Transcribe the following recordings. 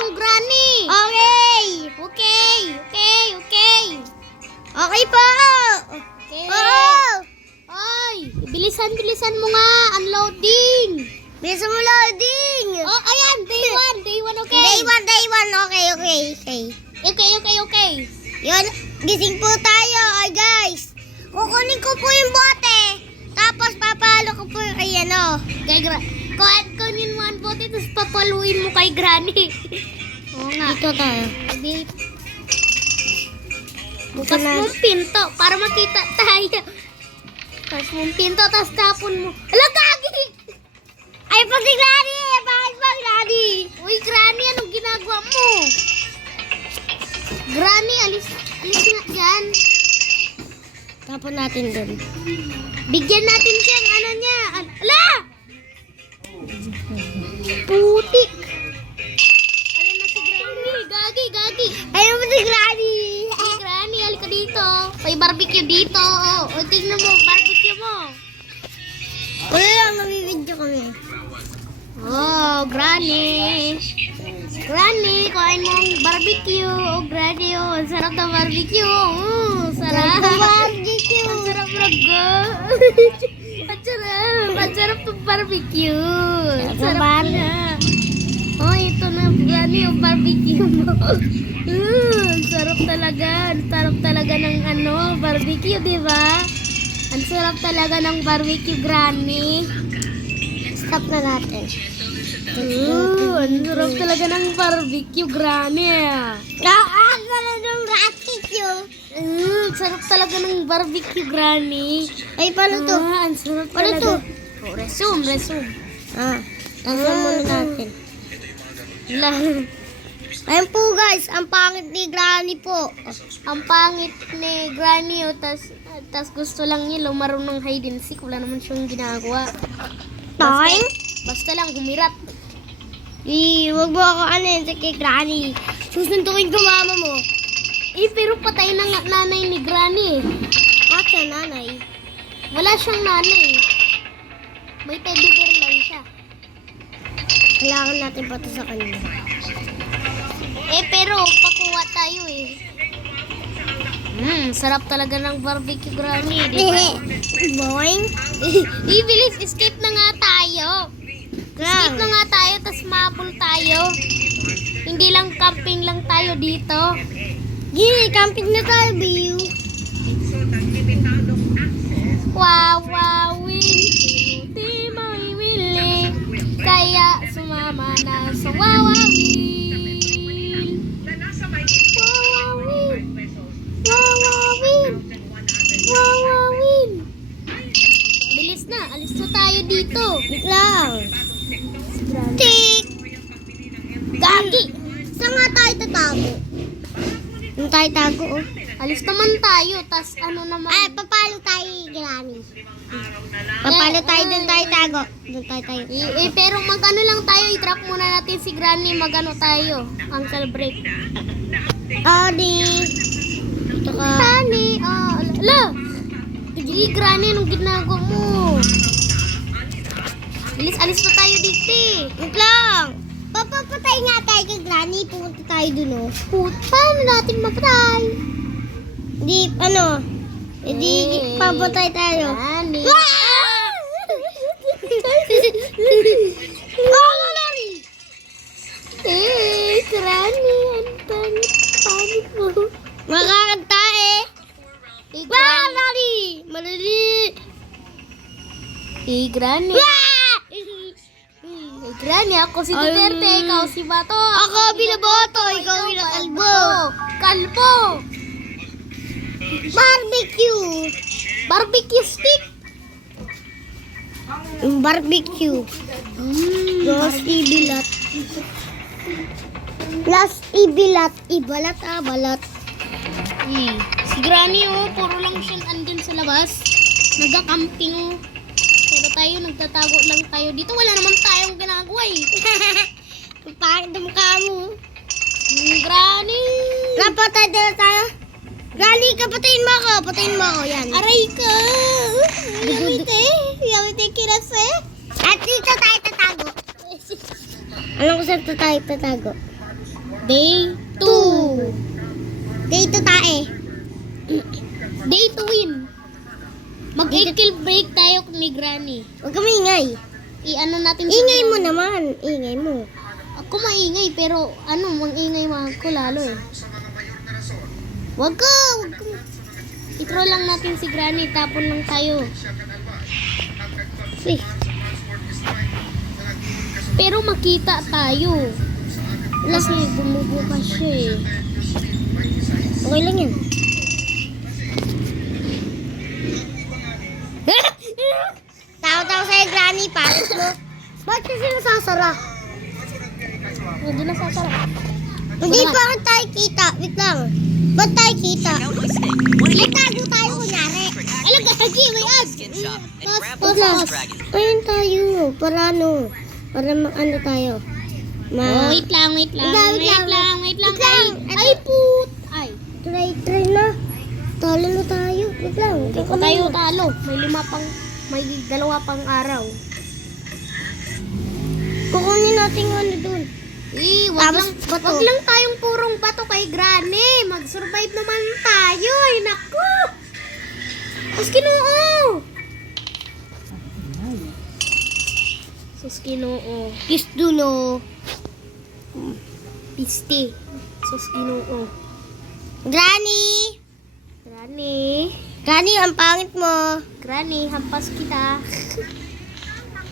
yung granny. Okay. Okay. Okay po. Okay. Oo. Ay, bilisan mo nga. Unloading. Bisa mo loading. Oh, ayan. Day 1, okay. Day 1. Okay. Yun, gising po tayo. Ay guys, kukunin ko po yung bote. Tapos papalo ko po yung kay ano. Kunin mo ang bote, tapos papaluin mo kay granny. Oo nga. Dito tayo. Hindi. Bukas mong pinto para makita tayo. Bukas mong pinto, tapos tapon mo. Ala, gagi! Ay, pag si Granny! Bakit ba Granny? Uy, granny, anong ginagawa mo? Granny, alis nga dyan. Tapon natin dun. Bigyan natin siyang ano niya. Ala! Putik. Ayan na si Granny. Gagi. Ayun mo si Granny! Hey, Granny, halika dito. May barbecue dito. O, tingnan mo, barbecue mo. Wala lang, nabibidyo kami. Oh, Granny. Granny, kuhain mo ang barbecue. Oh, Granny, oh. Ang sarap ng barbecue. Sarap. Barbecue! Ang sarap raga. Ang sarap ng barbecue. Ang sarap na. Oh, ito na, Granny, yung barbecue mo. Ang sarap talaga. Ang sarap talaga ng barbecue, di ba? Ang sarap talaga ng barbecue, Granny. Stop na natin. Ang sarap talaga ng barbecue, Granny. Nakakala na ng barbecue. Sarap talaga ng barbecue, Granny. Ay, paano to? Ang sarap Paano talaga. to? Oh, resume. Nasa muna natin. Ayun po guys, ang pangit ni Granny po. Ang pangit ni Granny, tas gusto lang niya lumaro ng hide and seek. Wala naman siyang ginagawa. Time? Basta lang humirat. Huwag mo ako kay Granny. Susundukin ko mama mo. Pero patay na nga nanay ni Granny. At sa nanay. Wala siyang nanay. May teddy bear lang siya. Kailangan natin pa ito sa kanya. Pero pakuha tayo sarap talaga ng barbecue, Granny. Di ba? Boing. Bilis, escape na nga tayo. Escape na nga tayo, tas mabul tayo. Hindi lang camping lang tayo dito. Gini, camping na tayo, Biu. Wawawin, di mo iwili. Kaya sumama na sa wawawin. Wawawin. Bilis na, alis na tayo dito. Wait lang. Tik! Gagi! Saan nga tayo tatago? Saan tayo tago, oh? Alis naman tayo, tas ano naman. Ay, papalo tayo, Granny. Papalo tayo, doon tayo tago. Doon tayo. Pero mag-ano lang tayo, i-drop muna natin si Granny, mag-ano tayo, ankle break. Adi. Ito ka. Granny, ala! Granny, anong ginagawa mo? Alis na tayo dito Wait lang. Papapatay nga tayo kay Granny. Pumunta tayo dun, oh. Paano natin mapatay? Hindi, papatay tayo. Granny. Granny! Granny, ang pangit mo. Makakanta Granny! Madali! Granny. Granny, ako si Duterte, ikaw si Bato. Ako binaboto, ikaw kalbo. Kalbo. Barbecue! Barbecue stick. Barbecue. Los ibilat. Los ibilat. Ibalat balat. Si Granny, puro lang siya andun sa labas. Nagka-camping, Pero tayo, nagtatago lang tayo. Dito wala naman tayong ginagawa Pangit ang mukha mo. Granny. Napatay na tayo. Granny, patayin mo ako. Yan. Aray ka. Yamite kirase. At dito tayo tatago. Alam ko saan tayo tatago. Day 2. Day 2 tae. Day 2 win. Mag-kill break tayo ni Granny. Huwag ka maingay. I-ano natin Ingay mo naman. Ingay mo. Ako maingay, pero mang-ingay ko lalo eh. Wag ka. I-throw lang natin si Granny, tapon lang tayo. Uy. Pero makita tayo. Kasi bumubukas siya eh. Okay lang yan. Tao-tao sa'yo, Granny. Palit mo. Ba't kasi nasasara? Hindi na sasara. Hindi pa tayo kita. Wait lang. Ba't tayo kita? Nagtago tayo kunyari. Alam ka, Hagi, may ads. Tapos, ayun tayo. Para ano? Para ano tayo? Wait lang. Wait lang. Ay, put. Ay. Try na. Talo na tayo. Wait lang. Hindi ko tayo talo. May dalawa pang araw. Kukunin natin yung ano dun. Wag Tapos, lang, bato. wag lang tayong purong bato kay Granny. Mag-survive naman tayo. Ay, naku. Sus, Ginoo. Sus, Ginoo. Kiss dulo. Piste. Sus, Ginoo. Granny! Granny, ang pangit mo. Granny, hampas kita.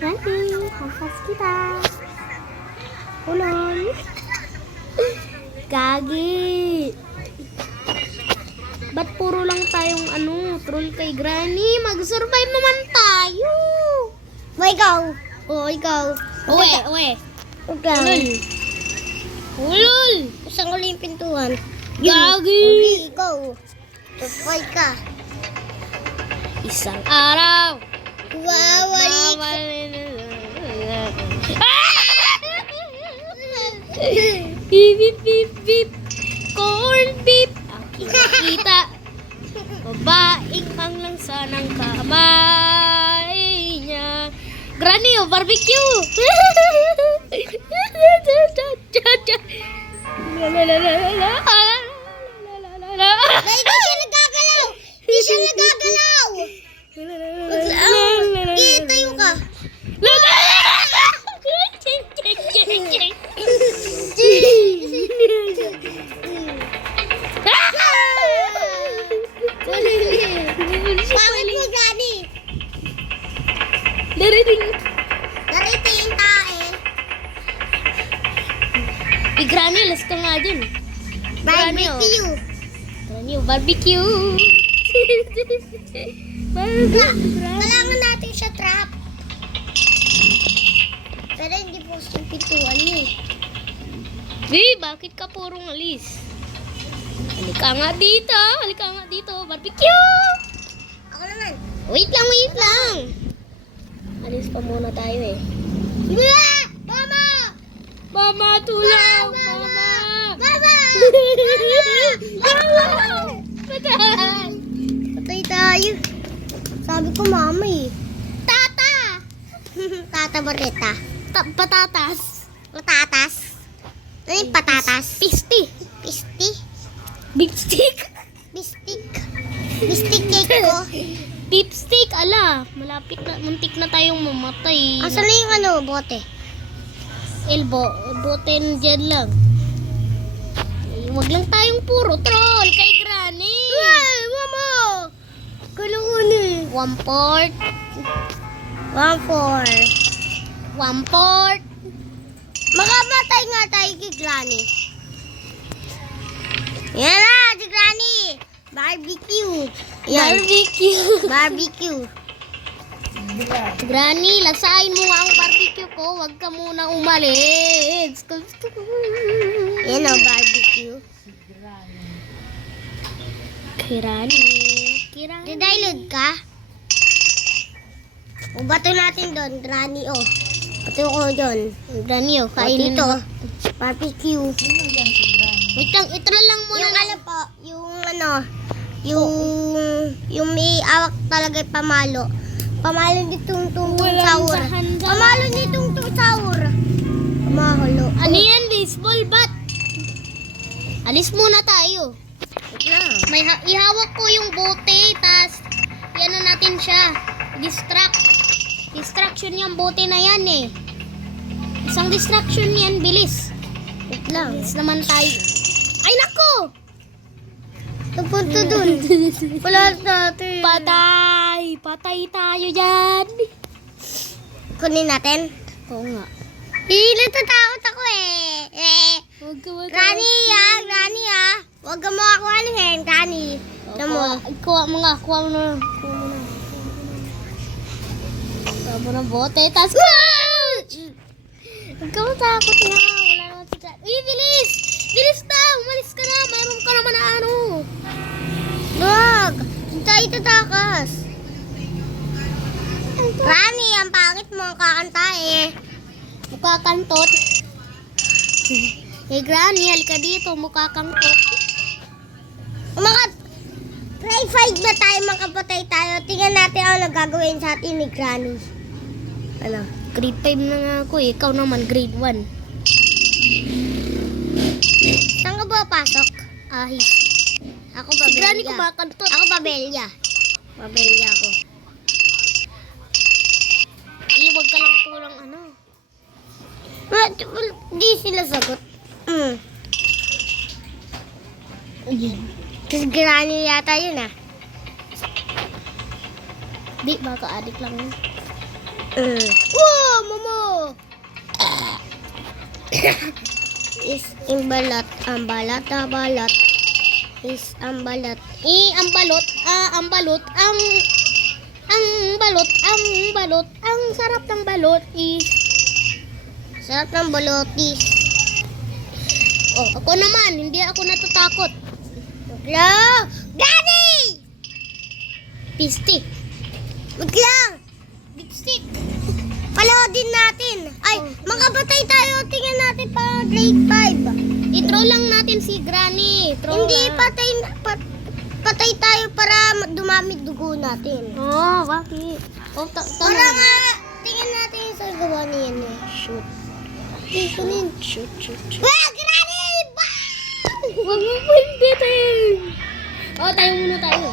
Granny, hampas kita. Ulan. Gagi. Ba't puro lang tayong troll kay Granny? Mag-survive naman tayo. Ikaw. Ikaw. Uwe. Ikaw. Ulol. Isang uli yung pintuan. Gagi. Okay, ikaw. Tupay ka. Isang araw. Wawali. Beep, beep, beep, beep. Corn beep. Aking nakita. Babaeng hanglang sa ng kamay niya. Granny, barbecue. Di siya nagagalaw. Tayo ka. Pangit mo, Granny. Dariting. Nariting tae. Granny, last ka nga dun. Barbecue. Granny, barbecue. Kailangan natin siya trap. Pero hindi po yung pintuan niya eh. Bakit ka purong alis? Halika nga dito. Barbecue! Ako naman. Wait lang. Alis pa muna tayo eh. Mama! Mama, tulong! Mama! Mama! Patay tayo. Sabi ko mama eh. Tata! Tata ba teta? Patatas. Patatas? Ano yung patatas? Pisti. Pisti? Beef stick. Bistik? Bistik cake ko? Beef stick, ala. Muntik na tayong mamatay. Asan na yung bote? Elbow, butin dyan lang. Wag lang tayong puro troll kay Granny. Mama! Kalungan One port. 1-4. Makamatay nga tayo kay Granny. Yan na, si Granny. Barbecue. Yan. Barbecue. Granny, lasain mo nga ang barbecue ko. Wag ka muna umalis. Yan o, barbecue. Granny. Didailod ka? O bato natin doon, Granny o. Bato ko doon. Granny, oh, kainin Dito, mo. barbecue. Wait lang, ito lang muna. Yung po, yung may awak talaga yung pamalo. Pamalo nitong tungtong sahur. handa. Pamalo nitong tungtong sahur. Mahalo. Ano yan, baseball bat? Alis muna tayo. Wait lang. Ihawak ko yung bote, tas yan na natin siya. Distraction yung bote na yan eh. Isang distraction yan, bilis. Wait lang. Bilis naman tayo. Ay nako! Napunta dun. Wala natin. Patay tayo dyan. Kunin natin. Oo nga. Natatakot ako eh. Huwag ka Granny ah. Huwag ka makakuha Granny. Kuha mo na. Kuha mo ng bote, tas huwag ka matakot na. Wala naman si Granny. Uy, bilis! Bilis na! Umalis ka na! Mayroon ka naman na ano. Wag. Tayo tatakas. Granny, ang pangit mo ang kakanta eh. Mukha kantot. Hey Granny, halika dito. Mukha kantot. Grade 5 na tayo, makapatay tayo. Tingnan natin ano nagagawin sa atin ni Granny. Ano? Grade 5 na nga ako eh. Ikaw naman grade 1. Saan ka ba pasok? Ahis. Ako Si Babelya. Granny kumakantot. Ako Babelya. Babelya ako. Huwag ka lang tulang ano. Di sila sagot. Kasi Granny yata yun ah. Di, baka adik lang yun. Wow, Momo! Is imbalat, ang balat na balat. Is ang balat. Ang balot, ang balot, ang sarap ng balot is... Sarap ng balotis. Oh, ako naman, hindi ako natatakot. Hello? Granny! Pisti. Wag lang! Lipstick. Paloodin natin. Ay, makapatay tayo. Tingnan natin pa grade 5. I-throw lang natin si Granny. Throw Hindi, lang. patay tayo para dumami dugo natin. Oh, bakit? Oh, Para nga, tingnan natin yung sa gawa niyan eh. Shoot. Tingnan. Shoot. Wah, Granny! Huwag mo pinditin. Oh, tayo muna tayo.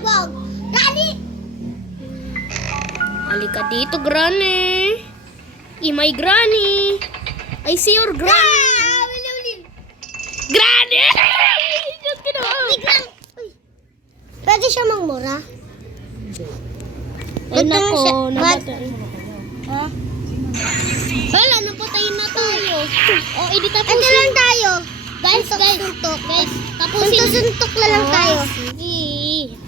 Wag. Granny! Halika dito, Granny. My Granny. I see your Granny. Granny! Diyos ka na. Biglang. Pwede siya magmura? Ay, Ba't naman siya- nako. ba't- Nabatay. Ha? Wala, napatayin na tayo. Oh, edi Ito tapusin. lang tayo. Guys, Suntok. tapusin. Suntok na lang Oh, tayo. Sige.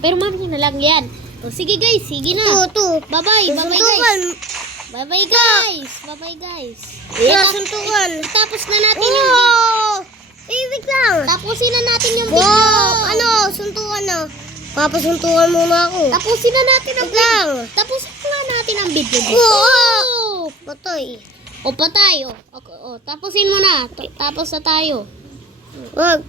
Pero mami na lang yan. O, sige guys, sige na. Ito. Bye-bye, bye-bye guys. Suntukan. Bye-bye guys. Bye-bye guys. Suntukan. Tapos na natin yung video. Wow! Wait lang. Tapusin na natin yung video. Wow! Suntukan na. Papasuntukan muna ako. Tapusin na natin ang Wait lang. Tapusin na natin ang video dito. Wow! Patoy. O pa tayo. Okay, o, tapusin mo na. Tapos na tayo. Wag.